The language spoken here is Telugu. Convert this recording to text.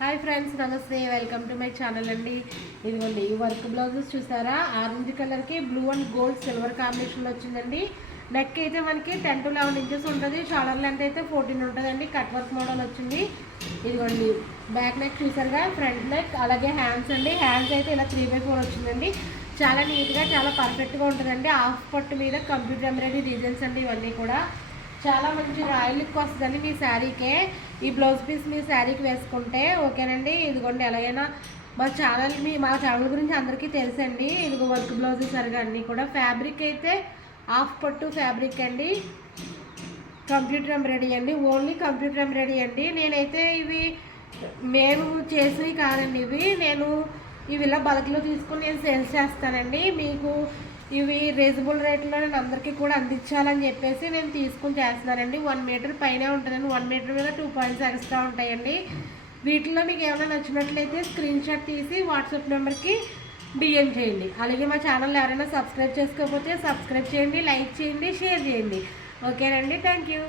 హాయ్ ఫ్రెండ్స్ నమస్తే వెల్కమ్ టు మై ఛానల్ అండి. ఇదిగోండి ఈ వర్క్ బ్లౌజెస్ చూసారా? ఆరెంజ్ కలర్కి బ్లూ అండ్ గోల్డ్ సిల్వర్ కాంబినేషన్లో వచ్చిందండి. నెక్ అయితే మనకి టెన్ టు లెవెన్ ఇంచెస్ ఉంటుంది. షోల్డర్ లెంత్ అయితే ఫోర్టీన్ ఉంటుందండి. కట్ వర్క్ మోడల్ వచ్చింది. ఇదిగోండి బ్యాక్ నెక్ చూసారుగా ఫ్రంట్ నెక్ అలాగే హ్యాండ్స్ అండి. హ్యాండ్స్ అయితే ఇలా త్రీ బై ఫోర్ వచ్చిందండి. చాలా నీట్గా చాలా పర్ఫెక్ట్గా ఉంటుందండి. హాఫ్ పట్టు మీద కంప్యూటర్ ఎంబ్రాయిడరీ డిజైన్స్ అండి ఇవన్నీ కూడా. చాలా మంచి రాయల్ లుక్ వస్తుందండి మీ శారీకే. ఈ బ్లౌజ్ పీస్ మీ శారీకి వేసుకుంటే ఓకేనండి. ఇదిగోండి ఎలాగైనా మా ఛానల్ మీ మా ఛానల్ గురించి అందరికీ తెలుసండి. ఇదిగో వర్క్ బ్లౌజెస్ సరిగా అన్నీ కూడా. ఫ్యాబ్రిక్ అయితే హాఫ్ పట్టు ఫ్యాబ్రిక్ అండి. కంప్యూటర్ ఎంబ్రాయిడరీ అండి. ఓన్లీ కంప్యూటర్ ఎంబ్రాయిడరీ అండి. నేనైతే ఇవి మేము చేసినవి కాదండి ఇవి. నేను ఇవి ఇలా బల్క్లో తీసుకుని నేను సేల్స్ చేస్తానండి. మీకు ఇవి రీజనబుల్ రేట్లో నేను అందరికీ కూడా అందించాలని చెప్పేసి నేను తీసుకుని చేస్తున్నానండి. వన్ మీటర్ పైనే ఉంటుందండి. వన్ మీటర్ మీద టూ పాయింట్స్ ఎక్స్ట్రా ఉంటాయండి. వీటిలో మీకు ఏమైనా నచ్చినట్లయితే స్క్రీన్ షాట్ తీసి వాట్సాప్ నెంబర్కి డిఎం చేయండి. అలాగే మా ఛానల్ ఎవరైనా సబ్స్క్రైబ్ చేసుకోకపోతే సబ్స్క్రైబ్ చేయండి లైక్ చేయండి షేర్ చేయండి. ఓకేనండి థ్యాంక్ యూ